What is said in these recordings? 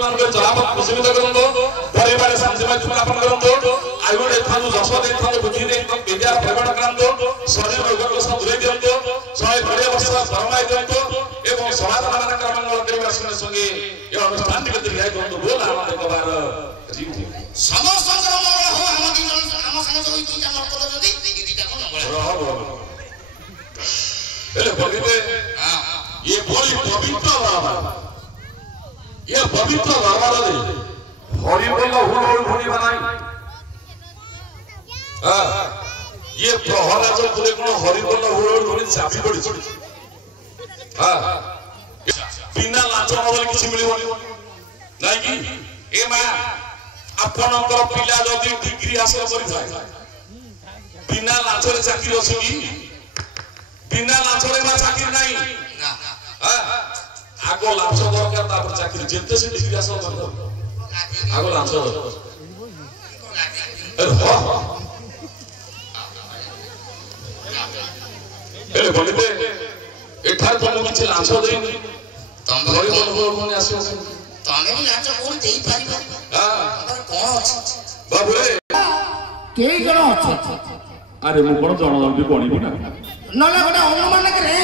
प्रदान कर चलापत कुसुमित करंतो परिवार शांतिमय जीवन यापन करंतो आयु देथानु जस देथानु बुद्धि देथानु विद्या प्रकट करंतो शरीर रोग को सब दूर दियंतो 120 वर्ष धर्माय दियंतो एवं समाज मानकर मंगल करिवा संगे संगे ये अनुष्ठान के दिया करंतो बोला हमारे कबार जीव समस्त कर्म हो हम दिन हम संगे जोई तीन हमर को जदी दीदी को नंबर रहो एले भगते ये बोली पवित्र बाबा ये पवित्र बाबा रे हरि बोल हुड़ हुड़ी बनाई ये प्रहरा जो बोले कोन हरि बोल हुड़ हुड़ी चाबी पड़ी बिना लाच बोले किछि मिलिबोनी नाही कि ए मा आपनकर पिला जदी डिग्री हासिल करि थाए बिना लाच रे चाकरी अछि कि बिना लाच रे मा चाकरी नाही आगो लाच दरकार तापर चाकरी जेते से डिग्री हासिल करतो आगो लाच अरे हो एले बोलिते एठार तो मु किछि लाच देइनी तम घरे बोल कोन आसी तमे भी लाच कोन देई पारिबा तमर कोन अछि बाबू रे के जण अछि अरे मु कोन जण जण भी पढिबी ना नले गोटे अनुमान करे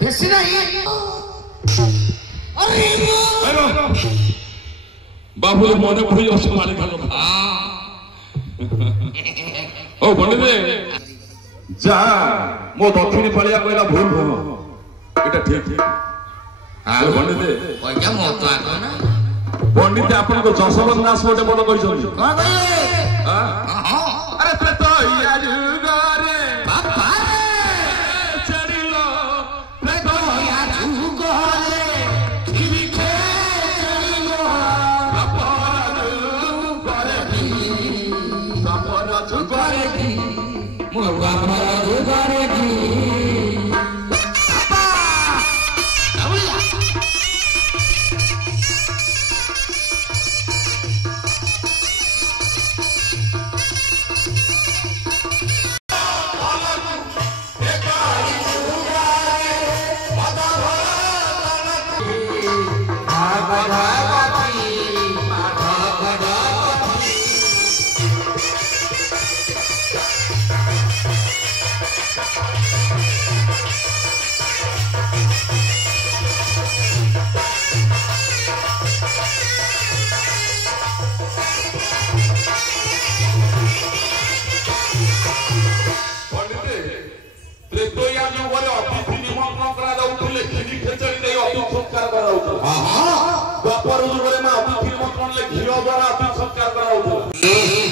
बेसी नाही अरे बाबू मने भई अस मालिक ओ पंडित जा मो दक्षिणी पालिया कहला भूल भूल एटा ठीक हां पंडित ओया मो तो आको ना पंडित आपन को जसवंत दास मोटे बोल कहि छथि हां हां अरे प्रेत या जुगरे बाबा चढ़िलो प्रेत या जुगरे खिबी खे चढ़िलो सपर जुगरे मो बाबा जुगरे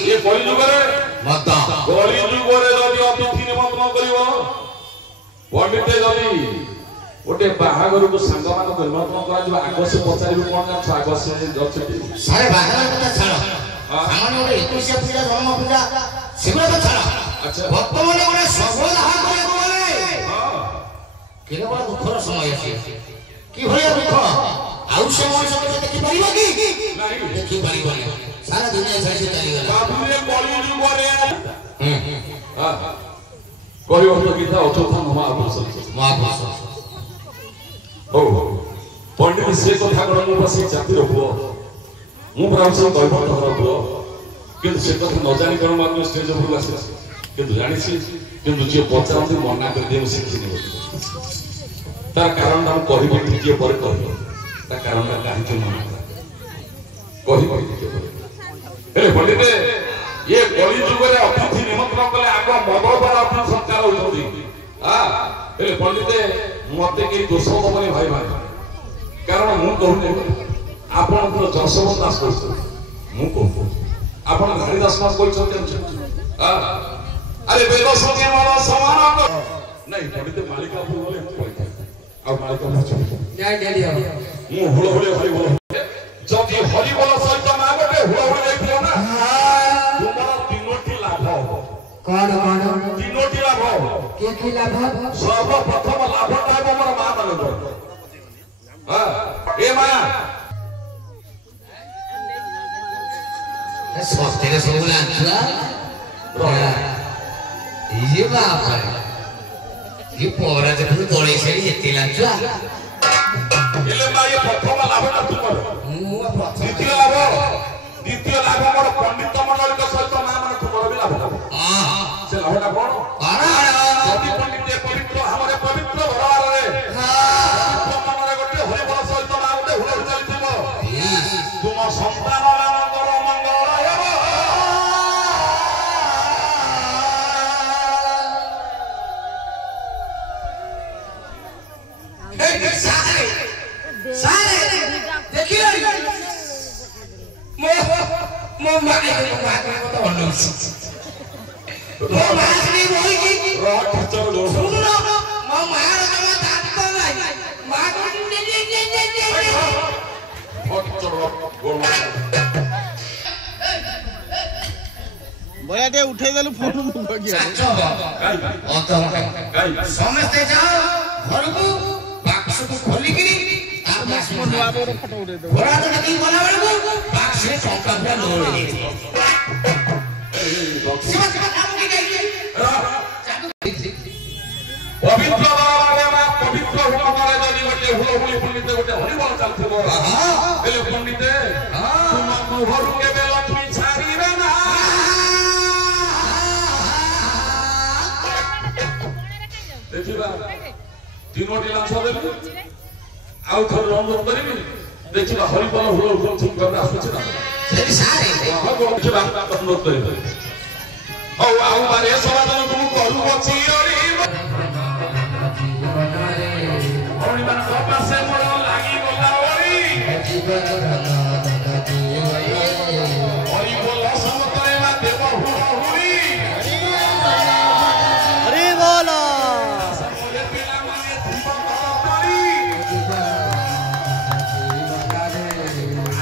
ये कली जुगरे माता कली जुगरे जदी अतिथि निमंत्रण करिवो पंडित जदी ओटे बाहागर को संग मान को निमंत्रण करा जो आगो से पचारिबो कोन का आगो से जछटी सारे बाहागर को छाड़ सामान्य ओटे 21 पूजा जन्म पूजा सेबरा तो छाड़ अच्छा वर्तमान ओटे सफल हा करे बोले हां केले बड़ा दुखर समय अछि की भलिया दुख आउ से मनुष्य के देखि परिबो की नहीं देखि परिबो सारा दुनिया छाड़ी चली गला बाबू रे कली जुगरे हां कोई और गीता अचोथा महापुरुष हो पंडित से कथा करो मु बसी जाति रखो मु ब्राह्मण से गल्प रखो किंतु से कथा न जानि करो मात्र स्टेज पर आसी किंतु जानि छी किंतु जे पचारंती मना कर दे शिक्षी नहीं तार कारण हम कहि ठीक पर कहि ता कारण काहे के मना कहि ठीक पर ए पंडित ये कली जुगरे अतिथि निमंत्रण कले आगो मगलबार अपन सत्कार होती हां ए पंडित मते के दोष होबने भाई भाई कारण मु कहू आपन तो जसवंत दास कहू मु कहू आपन हरिदास दास कहू हां अरे वेद संगे वाला समान नहीं पंडित मालिका बोले आ मालिका जय जय मु हुळ हुळ हरि बोल जदि हरि बोल सहित ना गोटे हुळ हुळ जाइथियो ना तुम्हारा तीनोटी लाभ कोन कोन तीनोटी लाभ के लाभ सर्वप्रथम लाभ पाबो मोर मां मानंद हां ए मां स्वास्थ्य के सब लांछा रोया ये बाप है ये पोरा जब तोड़े से ये लांछा ହେଲେ ମା ଏ ପ୍ରଥମ ଲାଭଟା ତୁମର ଦ୍ୱିତୀୟ ଲାଭ ମୋର ପଣ୍ଡିତ ମଣ୍ଡଳୀଙ୍କ ସହିତ ମା ମାନେ ତୁମର ବି ଲାଭ ସେ ଲାଭଟା କଣ ଯଦି ପଣ୍ଡିତ ପବିତ୍ର ଆମର ପବିତ୍ର ଭରବାରରେ ମନରେ ଗୋଟେ ହରିବଳ ସହିତ ମା ଗୋଟେ ହୁଳ ଚାଲିଥିବ ତୁମ ସନ୍ତାନ ମାନଙ୍କର ମଙ୍ଗଳ ହେବ ମୋ ମା କଥା ଅନଉଛି ମୋ ମା ବି ରହିକି ଶୁଣ ମୋ ମାର ଜମା ଦାନ୍ତ ନାହିଁ ମା ବୟା ଟିକେ ଉଠେଇ ଦେଲୁ ଫୋନ ସମସ୍ତେ ଯାଅ ଘରକୁ ବାକ୍ସକୁ ଖୋଲିକିରି ନୂଆ ବୋର ଫଟୋ ଉଠେଇ ଦେବ ଘୋଡ଼ା ଧରିକି ଗଲା ବେଳକୁ ବାକ୍ସରେ ଟଙ୍କା ପୁରା ଲୋଡ଼ ହେଇଯାଇଥିବ ପବିତ୍ର ପବିତ୍ର ହୁଳରେ ଯଦି ଗୋଟେ ହୁଳହୁଳି ପଣ୍ଡିତ ଗୋଟେ ହରିବଳ ଚାଲିଥିବ ହେଲେ ପଣ୍ଡିତେ ତୁମ ମୁହଁରୁ କେବେ ଲକ୍ଷ୍ମୀ ଛାଡ଼ିବେ ନା ଦେଖିବା ତିନୋଟି ଲାଞ୍ଚ ଦେବି ଆଉ ଥରେ ରଞ୍ଜନ କରିବି ଦେଖିବା ହରିବଳ ହୁଳ ଆସୁଛି ନା ଦେଖିବା ଅନୁରୋଧ କରିବି ହଉ ଆଉ ବାରେ ସମାଧାନକୁ ମୁଁ କରୁଅଛି ଭଉଣୀମାନଙ୍କ ପାଶେ ମୋର ଲାଗିଗଲା ହରିବୋଲ ସମତରେ ମା ଦେବ ହୁଳହୁଳି ହରି ବୋଲ ପିଲାମାନେ ଥିବ କରି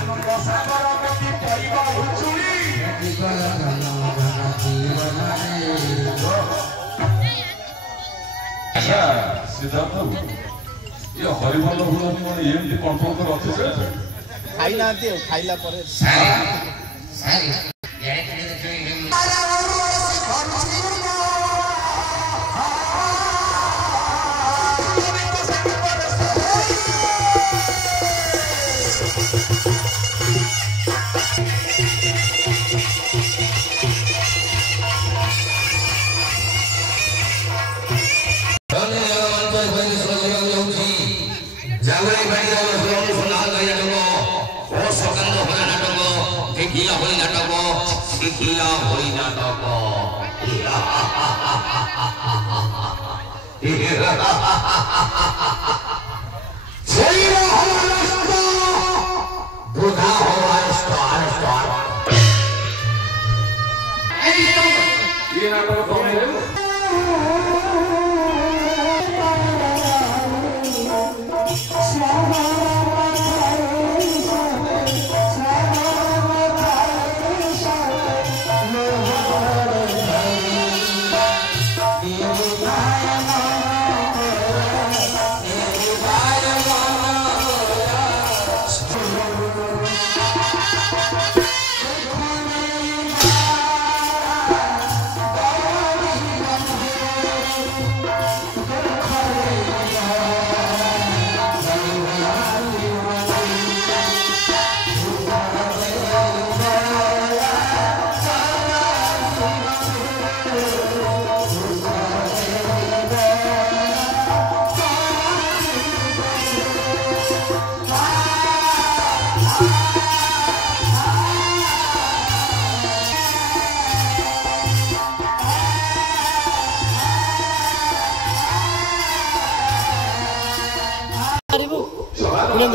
ଆନନ୍ଦ ସାଗର ପ୍ରତି ପରିବ ହୁଚୁଳି ସିଦ୍ଧାର୍ଥ ये हरिबल हुल एमती कंट्रोल कर अच्छे से खाई ना खाइला पर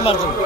मार